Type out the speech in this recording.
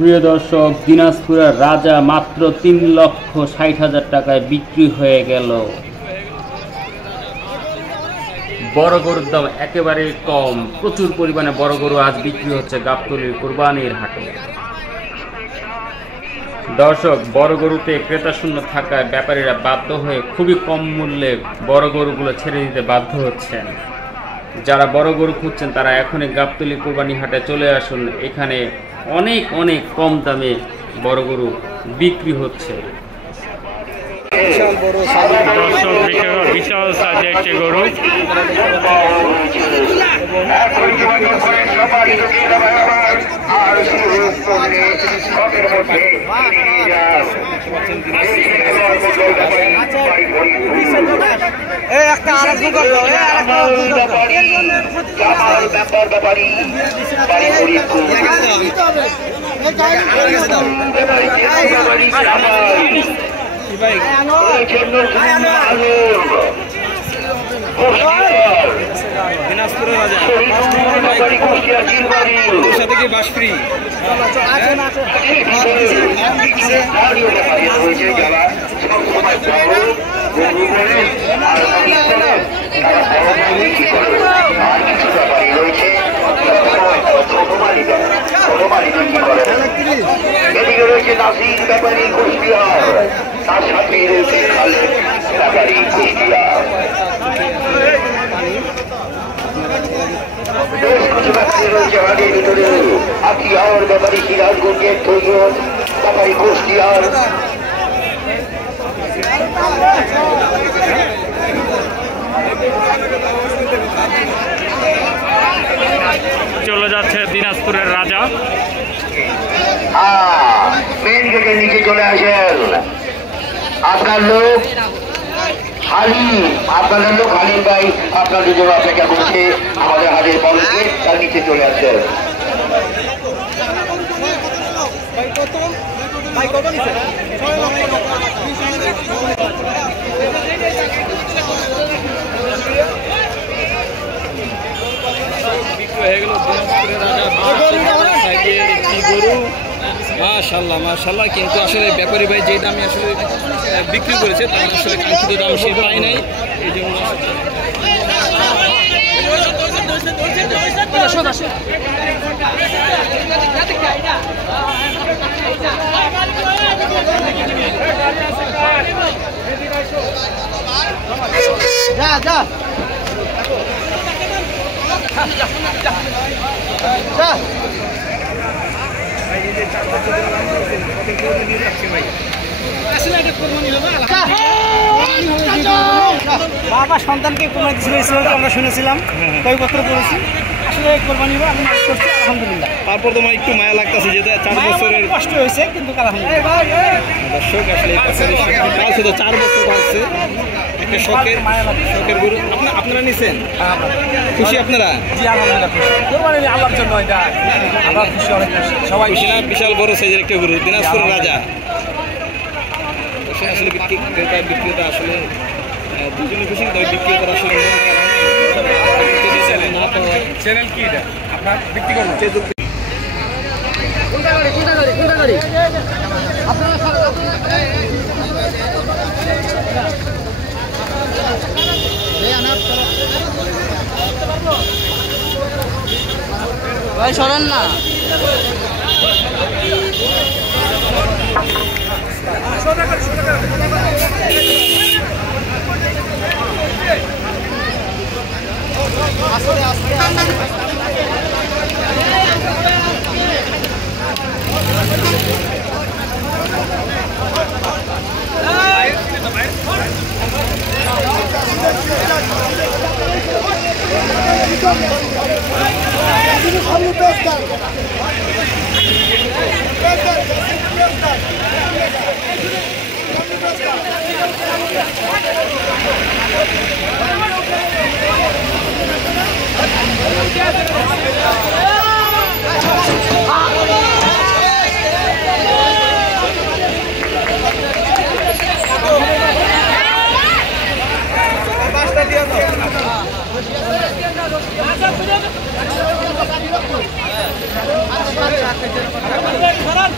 প্রিয় দর্শক, দিনাজপুরের রাজা মাত্র 3,60,000 টাকায় বিক্রি হয়ে গেল। বড় গরুর দাম একেবারে কম, প্রচুর পরিমাণে বড় গরু আজ বিক্রি হচ্ছে গাবতলীর কুরবানির হাটে। দর্শক, বড় গরুতে ক্রেতা শূন্য থাকায় ব্যাপারীরা বাধ্য হয়ে খুবই কম মূল্যে বড় গরুগুলো ছেড়ে দিতে বাধ্য হচ্ছেন। যারা বড় গরু খুঁজছেন তারা এখনই গাবতলী কুরবানি হাটে চলে আসুন, এখানে অনেক অনেক কম দামে বড় গরু বিক্রি হচ্ছে। বিশাল সাইজের একটি গরু। দিনাজপুরের রাজা সাথে কি বাস ফ্রি এদিকে রয়েছে নাসির ব্যাপারী কুষ্টিয়ার, তার সাথে রয়েছে খালেদ ব্যাপারী কুষ্টিয়ার। বেশ কিছু ব্যাপারী রয়েছে হাটের ভিতরে, আকিয়ার ব্যাপারী সিরাজগঞ্জের তৈয়ব ব্যাপারী কুষ্টিয়ার। চলে যাচ্ছে দিনাজপুরের রাজা। মেন গেটের নিচে চলে আসেন আপনার লোক হালিম, আপনাদের লোক হালিম ভাই আপনাদের জন্য অপেক্ষা করছে। আমাদের হাটের বড় গেট, তার নিচে চলে আসেন। মাশাআল্লাহ মাশাআল্লাহ, কিন্তু আসলে ব্যাপারী ভাই যে দামে আসলে বিক্রি করেছে তার আসলে কাঙ্ক্ষিত দাম সে পায় নাই, এই জন্য বাবা সন্তানকে কোরবানি দিয়েছিল, আমরা শুনেছিলাম কয়েক বছর করেছি। আসলে কোরবানি হবে, আমি মাছ করছি আলহামদুলিল্লাহ। তারপর তোমার একটু মায়া লাগতেছে যে 4 বছরের কষ্ট হয়েছে, কিন্তু আলহামদুলিল্লাহ। দর্শক আসলে 4 বছর হচ্ছে একটা শখের গরু আপনারা নিছেন, খুশি আপনারা? জি আলহামদুলিল্লাহ খুশি। কোরবানি আল্লাহর জন্য, এটা আমরা খুশি, অনেক খুশি সবাই। খুশি না? বিশাল বড় সাইজের একটা গরু, দিনাজপুরের রাজা। আসলে বিক্রেতা আসলে দুজনে খুশি, তবে বিক্রেতার আসলে চ্যানেল কি এটা আপনার বিক্রি করুন। ভাই শোনেন না, সরান